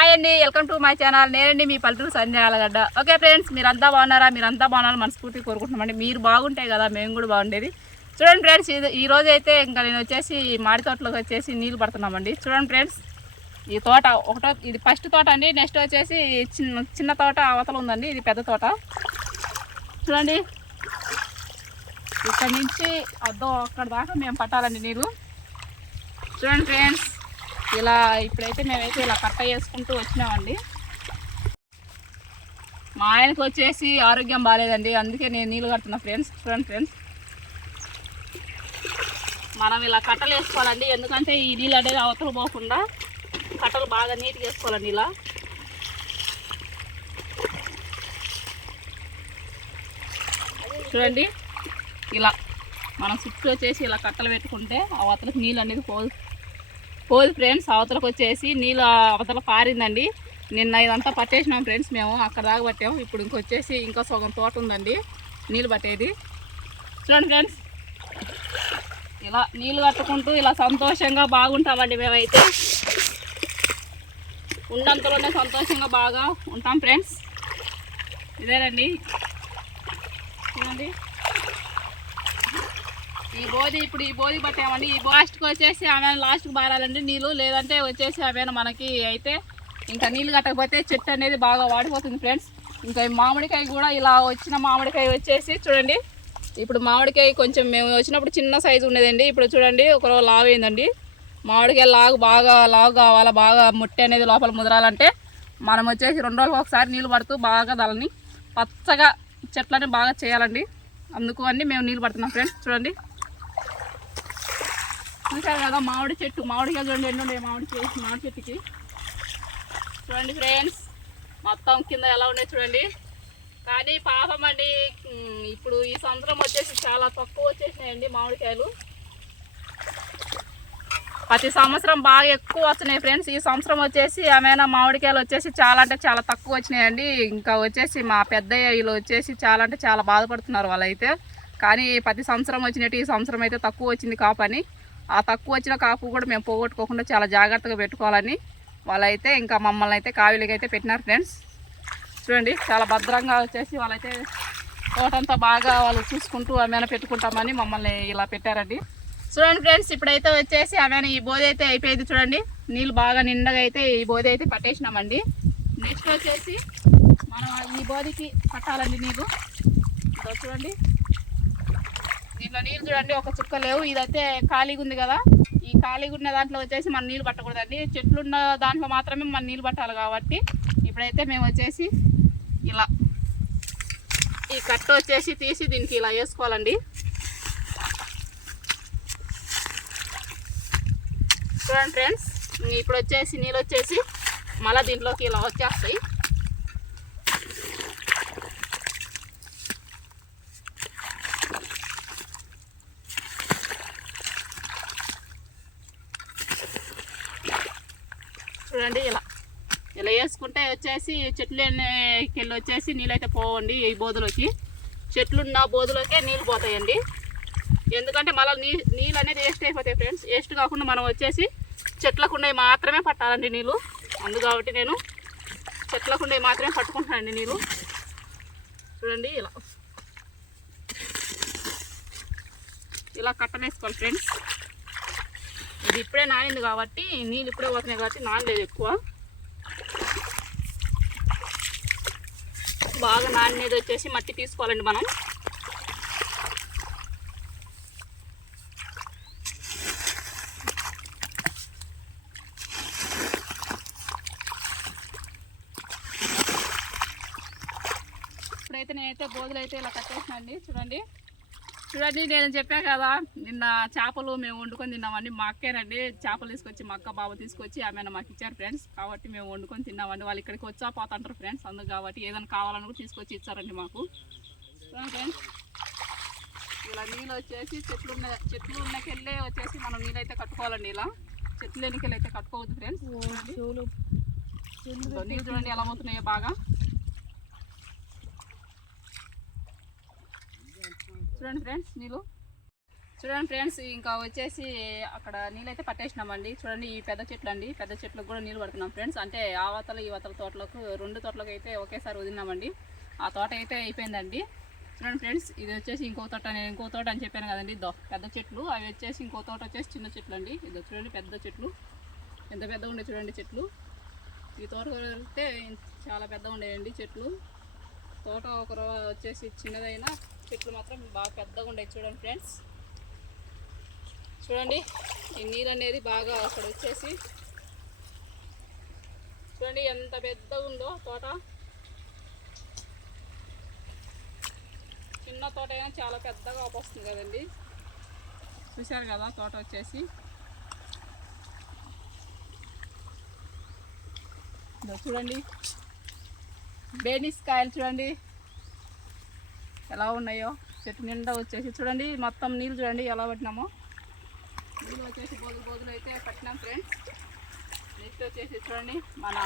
Hi అండి welcome to my channel నేనండి మీ పల్లెటూరు సంజయ్ ఓకే ఫ్రెండ్స్ మీరంతా బాగున్నారా? మీరంతా బాగున్నారా మనస్ఫూర్తి కోరుకుంటున్నామండి. మీరు బాగుంటే కదా మేము కూడా బాగుండేది. చూడండి ఫ్రెండ్స్ ఇది ఈ రోజు అయితే ఇంకా నేను వచ్చేసి మాడి తోటలోకి వచ్చేసి నీళ్ళు పడుతున్నామండి. చూడండి ఫ్రెండ్స్ ఈ తోట ఒకటో ఇది ఫస్ట్ తోట అండి. నెక్స్ట్ వచ్చేసి చిన్న చిన్న తోట అవతల ఉందండి. ఇది పెద్ద తోట. చూడండి. ఇక్కడ నుంచి అద్దం అక్కడ దాకా మేము పట్టాలండి నీళ్ళు. చూడండి ఫ్రెండ్స్ ఇలా ఇప్పుడైతే మేమైతే ఇలా కట్ట చేసుకుంటూ వచ్చినామండి. మా ఆయనకు వచ్చేసి ఆరోగ్యం బాగాలేదండి అందుకే నేను నీళ్ళు కడుతున్నా ఫ్రెండ్స్ చూడండి ఫ్రెండ్స్ మనం ఇలా కట్టలు వేసుకోవాలండి. ఎందుకంటే ఈ నీళ్ళు అనేది అవతల పోకుండా కట్టలు బాగా నీట్గా వేసుకోవాలండి ఇలా. చూడండి ఇలా మనం చుట్టూ వచ్చేసి ఇలా కట్టలు పెట్టుకుంటే అవతలకు నీళ్ళు అనేది పోదు. పోదు ఫ్రెండ్స్ అవతలకు వచ్చేసి నీళ్ళు అవతల పారిందండి. నిన్న ఇదంతా పట్టేసినాం ఫ్రెండ్స్ మేము అక్కడ దాకా పట్టాము ఇప్పుడు ఇంకొచ్చేసి ఇంకా సగం తోట ఉందండి నీళ్ళు పట్టేది. చూడండి ఫ్రెండ్స్ ఇలా నీళ్ళు కట్టుకుంటూ ఇలా సంతోషంగా బాగుంటామండి మేమైతే. ఉన్నంతలోనే సంతోషంగా బాగా ఉంటాం ఫ్రెండ్స్. ఇదేనండి. చూడండి ఈ బోధి ఇప్పుడు ఈ బోధి పట్టామండి ఈ లాస్ట్కి వచ్చేసి ఆమె లాస్ట్కి బారాలండి. నీళ్ళు లేదంటే వచ్చేసి ఆమె మనకి అయితే ఇంకా నీళ్ళు కట్టకపోతే చెట్టు అనేది బాగా వాడిపోతుంది ఫ్రెండ్స్. ఇంకా మామిడికాయ కూడా ఇలా వచ్చిన మామిడికాయ వచ్చేసి చూడండి. ఇప్పుడు మామిడికాయ కొంచెం మేము వచ్చినప్పుడు చిన్న సైజు ఉండేదండి. ఇప్పుడు చూడండి ఒక రోజు లావు అయిందండి. మామిడికాయ లాగు బాగా లావు కావాలా బాగా ముట్టె అనేది లోపల ముదరాలంటే మనం వచ్చేసి రెండు రోజులకు ఒకసారి నీళ్ళు పడుతూ బాగా దాని పచ్చగా చెట్లని బాగా చేయాలండి. అందుకు అన్ని మేము నీళ్ళు పడుతున్నాం ఫ్రెండ్స్. చూడండి. చూసారు కదా మామిడి చెట్టు మామిడికాయ చూడండి ఎన్ని ఉన్నాయి? మామిడి చెట్టు మామిడి చెట్టుకి. చూడండి ఫ్రెండ్స్ మొత్తం కింద ఎలా ఉన్నాయి చూడండి. కానీ పాపం అండి ఇప్పుడు ఈ సంవత్సరం వచ్చేసి చాలా తక్కువ వచ్చేసినాయండి మామిడికాయలు. ప్రతి సంవత్సరం బాగా ఎక్కువ వస్తున్నాయి ఫ్రెండ్స్ ఈ సంవత్సరం వచ్చేసి ఏమైనా మామిడికాయలు వచ్చేసి చాలా అంటే చాలా తక్కువ వచ్చినాయండి. ఇంకా వచ్చేసి మా పెద్దయ్య వీళ్ళు వచ్చేసి చాలా అంటే చాలా బాధపడుతున్నారు వాళ్ళైతే. కానీ ప్రతి సంవత్సరం వచ్చినట్టు ఈ సంవత్సరం అయితే తక్కువ వచ్చింది కాపని. ఆ తక్కువ వచ్చిన కాపు కూడా మేము పోగొట్టుకోకుండా చాలా జాగ్రత్తగా పెట్టుకోవాలని వాళ్ళైతే ఇంకా మమ్మల్ని అయితే కావిలికి అయితే పెట్టినారు ఫ్రెండ్స్. చూడండి చాలా భద్రంగా వచ్చేసి వాళ్ళైతే తోటంతా బాగా వాళ్ళు చూసుకుంటూ ఆమెను పెట్టుకుంటామని మమ్మల్ని ఇలా పెట్టారండి. చూడండి ఫ్రెండ్స్ ఇప్పుడైతే వచ్చేసి ఆమెను ఈ బోధ అయితే అయిపోయింది చూడండి. నీళ్ళు బాగా నిండగా అయితే ఈ బోధ అయితే పట్టేసినామండి. నెక్స్ట్ వచ్చేసి మనం ఈ బోధికి పట్టాలండి నీళ్ళు. చూడండి. దీంట్లో నీళ్ళు చూడండి ఒక చుక్క లేవు. ఇదైతే ఖాళీగా ఉంది కదా. ఈ ఖాళీగా ఉన్న దాంట్లో వచ్చేసి మనం నీళ్ళు పట్టకూడదండి. చెట్లున్న దాంట్లో మాత్రమే మనం నీళ్ళు పట్టాలి కాబట్టి ఇప్పుడైతే మేము వచ్చేసి ఇలా ఈ కట్ట వచ్చేసి తీసి దీనికి ఇలా వేసుకోవాలండి. చూడండి ఫ్రెండ్స్ ఇప్పుడు వచ్చేసి నీళ్ళు వచ్చేసి మళ్ళీ దీంట్లోకి ఇలా వచ్చేస్తాయి. చూడండి ఇలా. ఇలా వేసుకుంటే వచ్చేసి చెట్లు కెళ్ళి వచ్చేసి నీళ్ళైతే పోవండి ఈ బోధులోకి. చెట్లున్న బోధలోకే నీళ్ళు పోతాయండి. ఎందుకంటే మళ్ళీ నీ నీళ్ళు అనేది వేస్ట్ అయిపోతాయి ఫ్రెండ్స్. వేస్ట్ కాకుండా మనం వచ్చేసి చెట్లకు ఉండేవి మాత్రమే పట్టాలండి నీళ్ళు. అందు కాబట్టి నేను చెట్లకు ఉండేవి మాత్రమే పట్టుకుంటానండి నీళ్ళు. చూడండి ఇలా. ఇలా కట్టనేసుకోవాలి ఫ్రెండ్స్. ఇది ఇప్పుడే నానింది కాబట్టి నీళ్ళు ఇప్పుడే పోతున్నాయి కాబట్టి నానలేదు ఎక్కువ. బాగా నానినది వచ్చేసి మట్టి తీసుకోవాలండి మనం. ఇప్పుడైతే నేనైతే బోధులు అయితే ఇలా కట్టేసినండి చూడండి. చూడండి నేను చెప్పా కదా నిన్న చేపలు మేము వండుకొని తిన్నామండి. మా అక్కేనండి చేపలు తీసుకొచ్చి మా అక్క బాబు తీసుకొచ్చి ఆమె మాకు ఇచ్చారు ఫ్రెండ్స్ కాబట్టి మేము వండుకొని తిన్నామండి. వాళ్ళు ఇక్కడికి వచ్చా పోతుంటారు ఫ్రెండ్స్ అందుకు కాబట్టి ఏదైనా కావాలని కూడా తీసుకొచ్చి ఇచ్చారండి మాకు. ఫ్రెండ్స్ ఇలా నీళ్ళు వచ్చేసి చెట్లు ఉన్న చెట్లు ఉన్నకెళ్ళే వచ్చేసి మనం నీళ్ళు అయితే కట్టుకోవాలండి ఇలా. చెట్లు ఎన్నికలు అయితే కట్టుకోవద్దు ఫ్రెండ్స్ నీళ్ళు చూడండి ఎలా పోతున్నాయో బాగా. చూడండి ఫ్రెండ్స్ నీళ్ళు. చూడండి ఫ్రెండ్స్ ఇంకా వచ్చేసి అక్కడ నీళ్ళు అయితే పట్టేసినామండి. చూడండి ఈ పెద్ద చెట్లు అండి పెద్ద చెట్లకు కూడా నీళ్ళు పడుతున్నాం ఫ్రెండ్స్. అంటే ఆ వతల ఈ వతల తోటలకు రెండు తోటలకు అయితే ఒకేసారి వదిలినామండి. ఆ తోట అయితే అయిపోయిందండి. చూడండి ఫ్రెండ్స్ ఇది వచ్చేసి ఇంకో తోట నేను ఇంకో తోట అని చెప్పాను కదండి. ఇదో పెద్ద చెట్లు. అవి వచ్చేసి ఇంకో తోట వచ్చేసి చిన్న చెట్లు అండి ఇదో చూడండి పెద్ద చెట్లు. ఎంత పెద్దగా ఉండే చూడండి చెట్లు. ఈ తోట వెళ్తే చాలా పెద్దగా ఉండేయండి చెట్లు. తోట ఒక వచ్చేసి చిన్నదైనా చెట్లు మాత్రం బాగా పెద్దగా ఉండేవి చూడండి ఫ్రెండ్స్. చూడండి ఈ నీరు అనేది బాగా అక్కడ వచ్చేసి చూడండి ఎంత పెద్దగా ఉందో తోట. చిన్న తోట అయినా చాలా పెద్దగా వస్తుంది కదండి. చూశారు కదా తోట వచ్చేసి. చూడండి బేనిస్ కాయలు చూడండి. ఎలా ఉన్నాయో. చెట్టు నిండా వచ్చేసి చూడండి మొత్తం నీళ్ళు చూడండి ఎలా పట్టినామో. నీళ్ళు వచ్చేసి బోదులు బోదులు అయితే పట్టినాం ఫ్రెండ్స్. నెక్స్ట్ వచ్చేసి చూడండి మన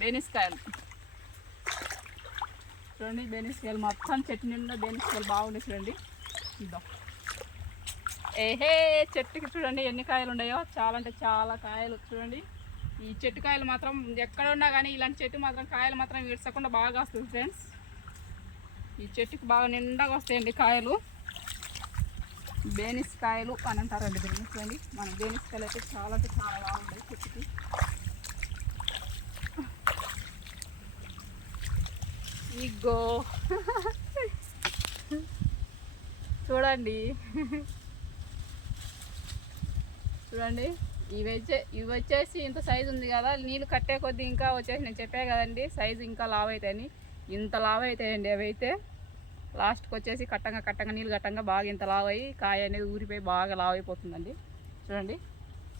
బేనిస్కాయలు. చూడండి బేనిస్కాయలు మొత్తం చెట్టు నిండా బేనిస్కాయలు కాయలు చూడండి. ఇద్దాం ఏహే చెట్టుకి చూడండి ఎన్ని కాయలు ఉన్నాయో. చాలా అంటే చాలా కాయలు చూడండి. ఈ చెట్టు కాయలు మాత్రం ఎక్కడ ఉన్నా కానీ ఇలాంటి చెట్టు మాత్రం కాయలు మాత్రం విడిచకుండా బాగా వస్తుంది ఫ్రెండ్స్. ఈ చెట్టుకి బాగా నిండాగా వస్తాయండి కాయలు. బేనిస్ కాయలు అని అంటారండి బేనిస్ చూడండి మన బేనిస్ కాయలు అయితే చాలా అంటే చాలా బాగుంటాయి చెట్టుకి. ఇగో. చూడండి. చూడండి ఇవి వచ్చే ఇవి వచ్చేసి ఇంత సైజు ఉంది కదా నీళ్ళు కట్టే కొద్దీ ఇంకా వచ్చేసి నేను చెప్పే కదండి సైజు ఇంకా లావ్ అవుతాయని. ఇంత లావ్ అవుతాయండి అవి అయితే లాస్ట్కి వచ్చేసి కట్టంగా కట్టంగా నీళ్ళు కట్టంగా బాగా ఇంత లావ్ అయ్యి కాయ అనేది ఊరిపోయి బాగా లావైపోతుందండి అయిపోతుందండి. చూడండి.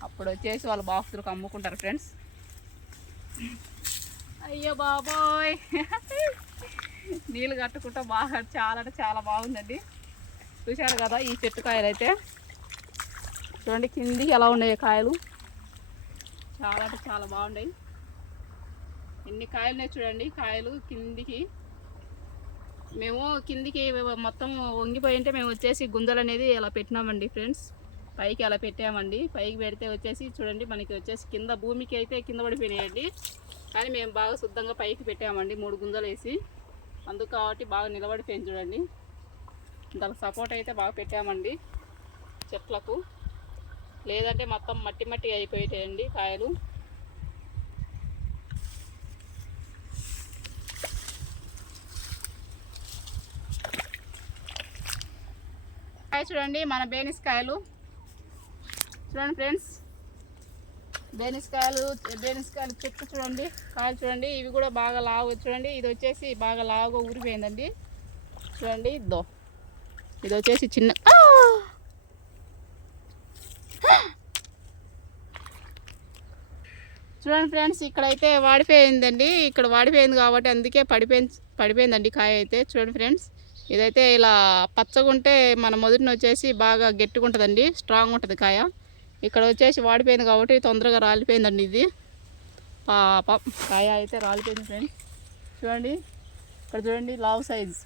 అప్పుడు వచ్చేసి వాళ్ళు బాక్సులకు అమ్ముకుంటారు ఫ్రెండ్స్. అయ్యో బాబోయ్. నీళ్ళు కట్టుకుంటా బాగా చాలా అంటే చాలా బాగుందండి. చూశారు కదా ఈ చెట్టు కాయలు అయితే. చూడండి కిందికి ఎలా ఉన్నాయి కాయలు. చాలా అంటే చాలా బాగున్నాయి. ఎన్ని కాయలున్నాయి చూడండి. కాయలు కిందికి. మేము కిందికి మొత్తం వంగిపోయి ఉంటే మేము వచ్చేసి గుంజలు అనేది ఇలా పెట్టినామండి ఫ్రెండ్స్. పైకి అలా పెట్టామండి. పైకి పెడితే వచ్చేసి చూడండి మనకి వచ్చేసి కింద భూమికి అయితే కింద పడిపోయినాయండి. కానీ మేము బాగా శుద్ధంగా పైకి పెట్టామండి మూడు గుంజలు వేసి. అందుకు కాబట్టి బాగా నిలబడిపోయింది చూడండి. దానికి సపోర్ట్ అయితే బాగా పెట్టామండి చెట్లకు. లేదంటే మొత్తం మట్టి మట్టి అయిపోయాయండి కాయలు. చూడండి మన బేనిస్ కాయలు చూడండి ఫ్రెండ్స్ బేనిస్కాయలు బేనిస్కాయలు బేనిస్ కాయలు చెట్టు చూడండి కాయలు చూడండి ఇవి కూడా బాగా లావు చూడండి ఇది వచ్చేసి బాగా లావుగా ఊరిపోయిందండి. చూడండి ఇద్దో ఇది వచ్చేసి చిన్న చూడండి ఫ్రెండ్స్ ఇక్కడైతే వాడిపోయిందండి ఇక్కడ వాడిపోయింది కాబట్టి అందుకే పడిపోయింది పడిపోయిందండి కాయ అయితే. చూడండి ఫ్రెండ్స్ ఇదైతే ఇలా పచ్చగా ఉంటే మన మొదటిని వచ్చేసి బాగా గట్టిగా ఉంటుందండి స్ట్రాంగ్ ఉంటుంది కాయ. ఇక్కడ వచ్చేసి వాడిపోయింది కాబట్టి తొందరగా రాలిపోయిందండి ఇది. పాప కాయ అయితే రాలిపోయింది ఫ్రెండ్స్. చూడండి ఇక్కడ చూడండి లావు సైజ్.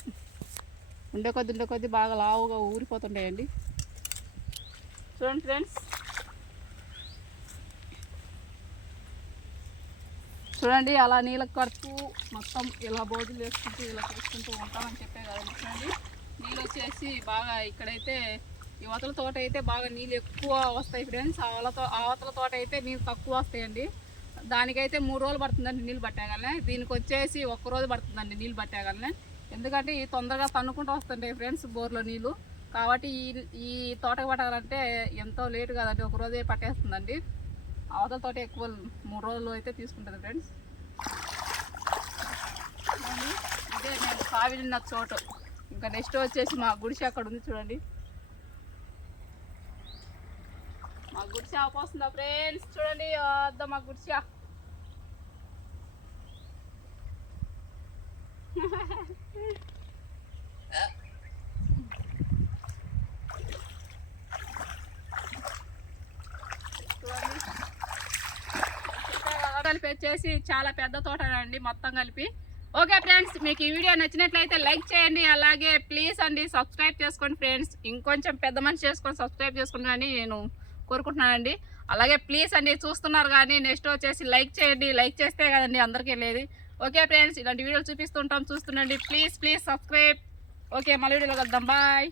ఉండే కొద్ది ఉండే కొద్ది బాగా లావుగా ఊరిపోతుంటాయండి చూడండి ఫ్రెండ్స్ చూడండి అలా నీళ్ళకి కడుతూ మొత్తం ఇలా బోధులు వేసుకుంటూ ఇలా చేసుకుంటూ ఉంటామని చెప్పే కదండి చూడండి. నీళ్ళు వచ్చేసి బాగా ఇక్కడైతే యువతల తోట అయితే బాగా నీళ్ళు ఎక్కువ వస్తాయి ఫ్రెండ్స్ ఆవలతో అవతల తోట అయితే నీళ్ళు తక్కువ వస్తాయండి. దానికైతే మూడు రోజులు పడుతుందండి నీళ్ళు పట్టేయగలనే దీనికి వచ్చేసి ఒక్క రోజు పడుతుందండి నీళ్ళు పట్టేయగలనే ఎందుకంటే ఈ తొందరగా తన్నుకుంటూ వస్తుంటాయి ఫ్రెండ్స్ బోర్లో నీళ్ళు. కాబట్టి ఈ ఈ తోటకు పట్టాలంటే ఎంతో లేటు కదండి ఒక రోజే పట్టేస్తుందండి. అవతల తోట ఎక్కువ మూడు రోజులు అయితే తీసుకుంటుంది ఫ్రెండ్స్ ఇదే నేను కావిలిన చోటు. ఇంకా నెక్స్ట్ వచ్చేసి మా గుడిసె అక్కడ ఉంది చూడండి. మా గుడిసె ఆపోస్తుందా ఫ్రెండ్స్ చూడండి వద్ద మా గుడిసె చూడండి కలిపి వచ్చేసి చాలా పెద్ద తోట అండి మొత్తం కలిపి. ఓకే ఫ్రెండ్స్ మీకు ఈ వీడియో నచ్చినట్లయితే లైక్ చేయండి అలాగే ప్లీజ్ అండి సబ్స్క్రైబ్ చేసుకోండి ఫ్రెండ్స్. ఇంకొంచెం పెద్ద మనిషి చేసుకొని సబ్స్క్రైబ్ చేసుకోండి నేను కోరుకుంటున్నానండి. అలాగే ప్లీజ్ అండి చూస్తున్నారు కానీ నెక్స్ట్ వచ్చేసి లైక్ చేయండి లైక్ చేస్తే కదండి అందరికీ లేదు ఓకే ఫ్రెండ్స్ ఇలాంటి వీడియోలు చూపిస్తుంటాం చూస్తుండండి. Please please subscribe. ఓకే మళ్ళీ వీడియోలో కలుద్దాం. బాయ్.